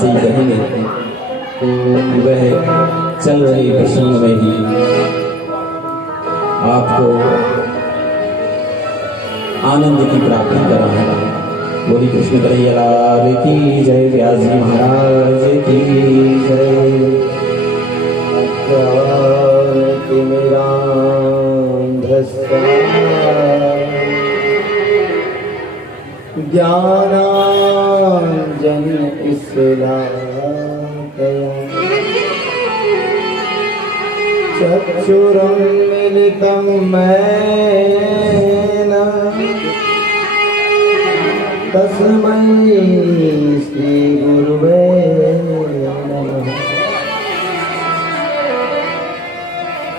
से ही कहेंगे तो वह चल रहे प्रसंग में ही आपको आनंद की प्राप्ति कराएगा। बोली कृष्ण कन्हैया लाल की जय, व्यास जी महाराज की जय। ज्ञानांजन इसलाकया चक्षुरुन्मीलितं येन तस्मै श्री गुरुवे नमः।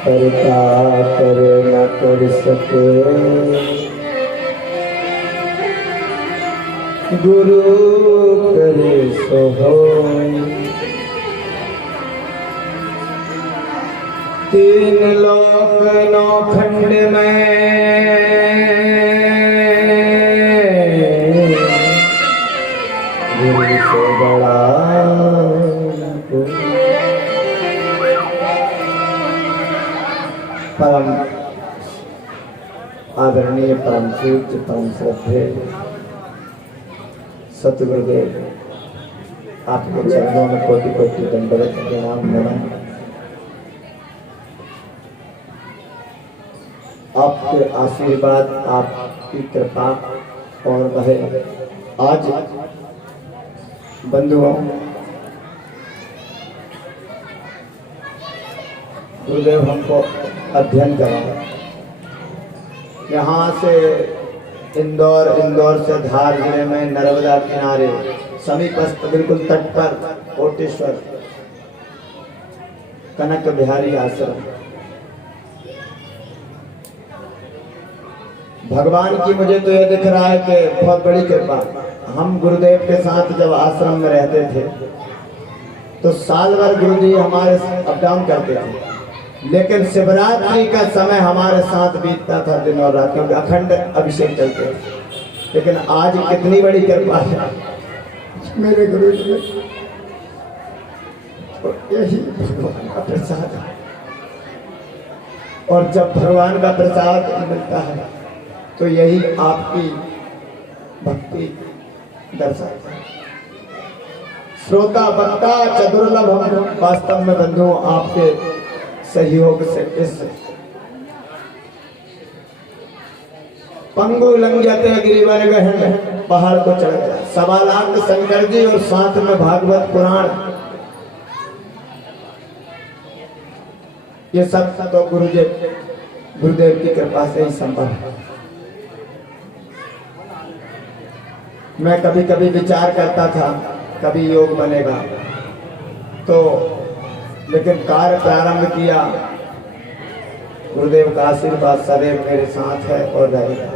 करता कर न कर सके गुरु करे सो होय। तीन लोक नौ खंड में गुरु से बड़ा परम आदरणीय, परम पूज्य, परम श्रद्धेय सतगुरुदेव, आपके चरणों में कोटि कोटि दंडवत प्रणाम नमन। आपके आशीर्वाद, आपकी कृपा और वह आज बंधुओं गुरुदेव हमको अध्ययन करा। यहाँ से इंदौर से धार जिले में नर्मदा किनारे समीपस्थ बिल्कुल तट पर कोटेश्वर कनक बिहारी आश्रम। भगवान की मुझे तो यह दिख रहा है कि बहुत बड़ी कृपा। हम गुरुदेव के साथ जब आश्रम में रहते थे तो साल भर गुरु जी हमारे अप डाउन करते थे, लेकिन शिवरात्रि का समय हमारे साथ बीतता था दिन और रात, क्योंकि अखंड अभिषेक चलते थे। लेकिन आज कितनी बड़ी कृपा है मेरे गुरु जी, तो यही भगवान का प्रसाद है। और जब भगवान का प्रसाद मिलता है तो यही आपकी भक्ति दर्शाता है। श्रोता वक्ता चतुर्लभ हम वास्तव में बंधुओं आपके सहयोग से इस पंगु लंघ्यते गिरिवर गहन पहाड़ को चढ़ गया। 1.25 लाख शंकर जी और साथ में भागवत पुराण, ये सब तो गुरुदेव की कृपा से ही संभव है। मैं कभी कभी विचार करता था कभी योग बनेगा तो, लेकिन कार्य प्रारंभ किया। गुरुदेव का आशीर्वाद सदैव मेरे साथ है और रहेगा,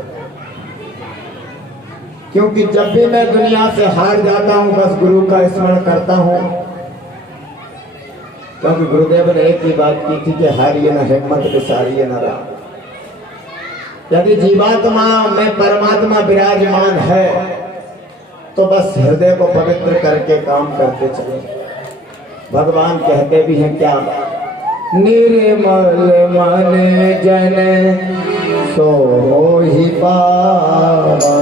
क्योंकि जब भी मैं दुनिया से हार जाता हूं बस गुरु का स्मरण करता हूं, क्योंकि गुरुदेव ने एक ही बात की थी कि हारिए न हिम्मत विसारिए न राम। यदि जीवात्मा में परमात्मा विराजमान है तो बस हृदय को पवित्र करके काम करते चले। भगवान कहते भी हैं क्या, निर्मल मन जन सो ही पावा,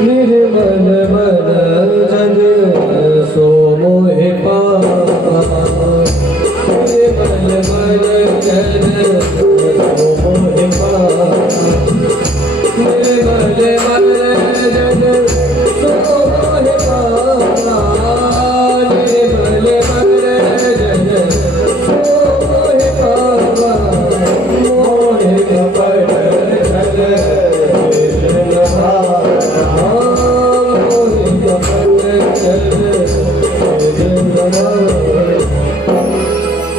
निर्मल मन जन सो मोहि पावा, निर्मल मन जन सो मोहि पावा, निर्मल मन जन सो मोहि पावा, निर्मल मन जन सो मोहि पावा, मोहि कपट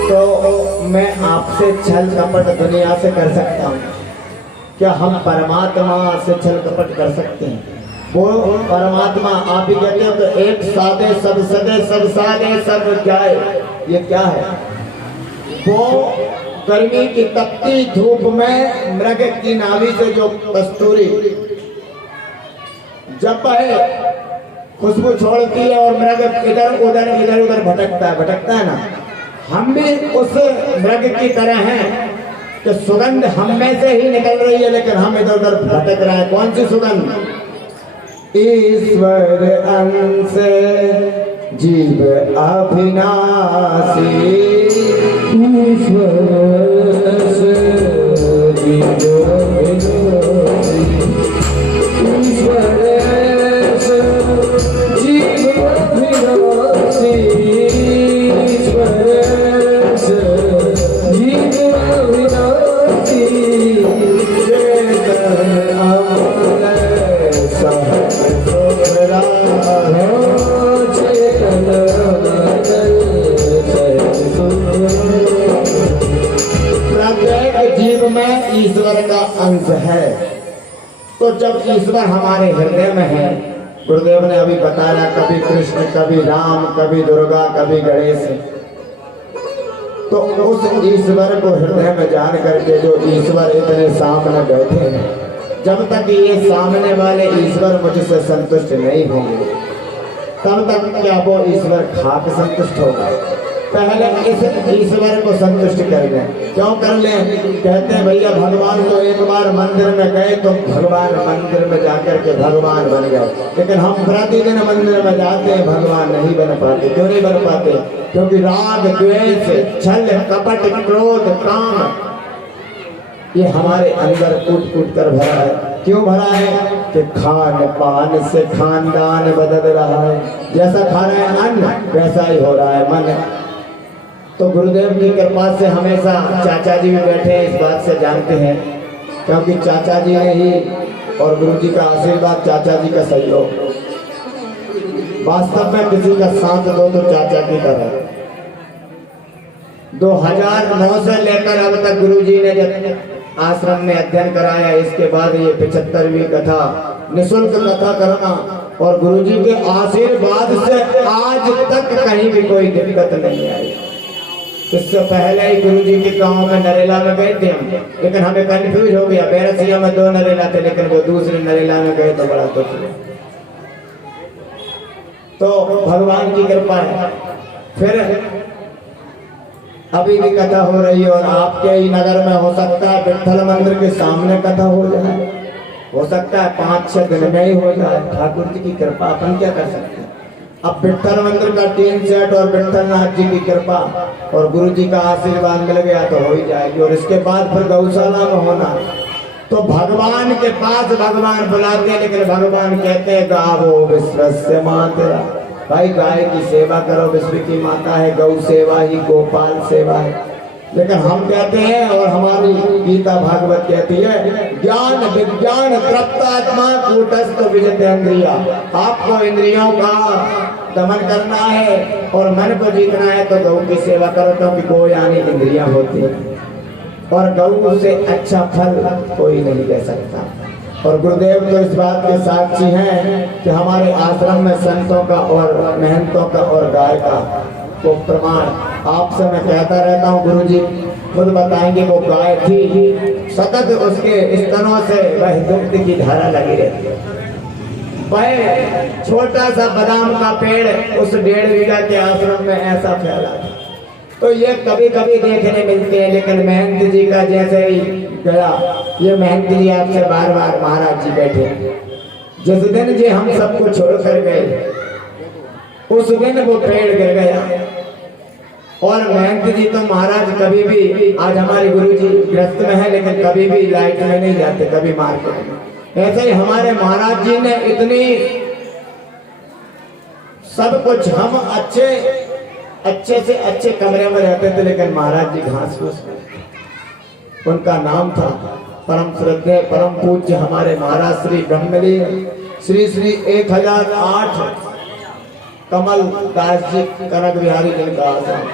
तो मैं आपसे छल कपट दुनिया से कर सकता हूँ, क्या हम परमात्मा से छल कपट कर सकते हैं? वो परमात्मा आप ही कहते हो तो एक सादे सब सदे सब सादे सब जाए, ये क्या है? वो गर्मी की तपती धूप में मृग की नाभि से जो कस्तूरी जब है खुशबू छोड़ती है और मृग इधर उधर भटकता है ना। हम भी उस मृग की तरह हैं कि सुगंध हम में से ही निकल रही है, लेकिन हम इधर उधर भटक रहे हैं। कौन सी सुगंध? ईश्वर अंश जीव अविनाशी, ईश्वर अंश जीव अविनाशी, ईश्वर अंश जीव अविनाशी, ईश्वर अंश जीव अविनाशी, चेतन अमर सहज सुखरा चेतन प्रत्येक जीव में ईश्वर का अंश है। तो जब ईश्वर हमारे हृदय में है, गुरुदेव ने अभी बताया, कभी कृष्ण, कभी राम, कभी दुर्गा, कभी गणेश, तो उस ईश्वर को हृदय में जान करके जो ईश्वर इतने सामने बैठे हैं, जब तक ये सामने वाले ईश्वर मुझसे संतुष्ट नहीं होंगे, तब तक क्या वो ईश्वर खाक संतुष्ट होगा? पहले इस ईश्वर को संतुष्ट कर लें। क्यों कर लें? कहते हैं भैया भगवान तो एक बार मंदिर में गए तो भगवान मंदिर में जाकर के भगवान बन गए, लेकिन हम प्रतिदिन मंदिर में जाते हैं, भगवान नहीं बन पाते। क्यों नहीं बन पाते? क्योंकि राग, द्वेष, छल, कपट, क्रोध, काम ये हमारे अंदर कूट कूट कर भरा है। क्यों भरा है? कि खान पान से खानदान बदल रहा है। जैसा खा रहे हैं अन्न, वैसा ही हो रहा है मन। तो गुरुदेव की कृपा से हमेशा चाचा जी भी बैठे हैं, इस बात से जानते हैं, क्योंकि चाचा जी ने ही और गुरु जी का आशीर्वाद, चाचा जी का सहयोग, वास्तव में किसी का साथ दो तो चाचा की तरह। 2009 से लेकर अब तक गुरु जी ने जब आश्रम में अध्ययन कराया, इसके बाद ये 75वीं कथा, निःशुल्क कथा करना, और गुरु जी के आशीर्वाद से आज तक कहीं भी कोई दिक्कत नहीं आई। इससे पहले ही गुरु जी के गांव में नरेला में गए थे हम, लेकिन हमें कंफ्यूज हो गया। बैरसिया में 2 नरेला थे, लेकिन वो दूसरे नरेला में गए तो बड़ा दुख हुआ। तो भगवान की कृपा है। फिर अभी भी कथा हो रही है, और आपके ही नगर में हो सकता है विठ्ठल मंदिर के सामने कथा हो जाए, हो सकता है 5-6 दिन में ही हो जाए। ठाकुर जी की कृपा, अपन क्या कर सकते हैं? अब विठ्ठल मंदिर का टीम सेट और विठ्ठल नाथ जी की कृपा और गुरु जी का आशीर्वाद मिल गया तो हो ही जाएगी। और इसके बाद फिर गौशाला में होना, तो भगवान के पास भगवान बुलाते हैं, लेकिन भगवान कहते हैं गावो विश्वस्य मातरा, भाई गाय की सेवा करो, विश्व की माता है, गौ सेवा ही गोपाल सेवा है। लेकिन हम कहते हैं, और हमारी गीता भागवत कहती है, ज्ञान विज्ञान तृप्त आत्मा कूटस्थ विजितेंद्रिया। आपको इंद्रियों का दमन करना है और मन को जीतना है तो गौ की सेवा करो, क्योंकि गौ यानी इंद्रियां होती है, और गौ से अच्छा फल कोई नहीं दे सकता। और गुरुदेव तो इस बात के साक्षी हैं कि हमारे आश्रम में संतों का और महंतों का और गाय का वो प्रमाण आपसे मैं कहता रहता हूँ। गुरु जी खुद बताएंगे, वो गाय थी, सतत उसके स्तनों से वह दुग्ध की धारा लगी रहती है। वह छोटा सा बादाम का पेड़ उस 1.5 बीघा के आश्रम में ऐसा फैला था। तो ये कभी कभी देखने मिलते हैं, लेकिन महंत जी का जैसे ही गया, ये महंत जी आपसे बार बार महाराज जी बैठे, जिस दिन जी हम सबको छोड़कर गए उस दिन वो पेड़ गिर गया। और महंत जी तो महाराज कभी भी, आज हमारे गुरु जी ग्रस्त में है, लेकिन कभी भी लाइट में नहीं जाते, कभी मार्केट में। ऐसे ही हमारे महाराज जी ने इतनी सब कुछ, हम अच्छे से अच्छे कमरे में रहते थे, लेकिन महाराज जी घास फूस में। उनका नाम था परम श्रद्धेय परम पूज्य हमारे महाराज श्री ब्रह्मलीन श्री श्री 1008 कमल दास जी कनक बिहारी जिनका आश्रम।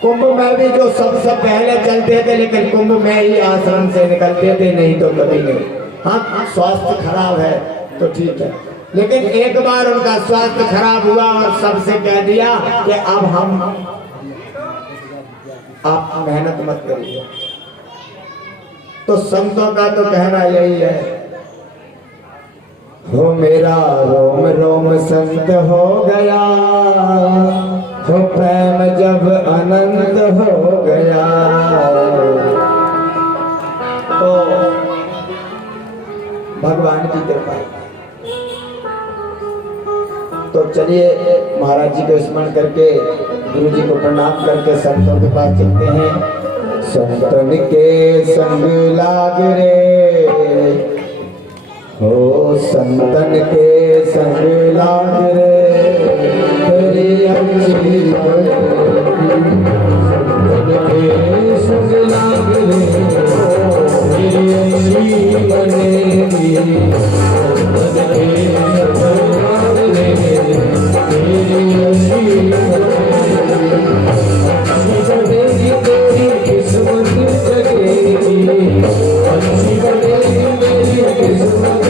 कुंभ में भी जो सबसे पहले चलते थे, लेकिन कुंभ में ही आश्रम से निकलते थे, नहीं तो कभी नहीं। हाँ, स्वास्थ्य खराब है तो ठीक है, लेकिन एक बार उनका स्वास्थ्य खराब हुआ और सबसे कह दिया कि अब आप मेहनत मत करिए। तो संतों का तो कहना यही है, हो मेरा रोम रोम संत हो गया, हो प्रेम जब अनंत हो गया। तो भगवान की कृपा। तो चलिए महाराज जी को स्मरण करके, गुरु जी को प्रणाम करके संतों के पास चलते हैं। संतन के संग लाग रे, हो संतन के संग लाग रे, तेरी अच्छी संतन के संग लाग रे, तेरी अच्छी बनेगी। संतन के संग लाग रे, तेरी अच्छी बनेगी, तेरी किस्मत जगेगी, अच्छी बनेगी तेरी किस्मत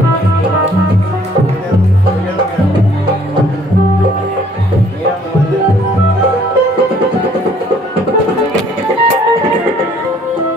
Thank you.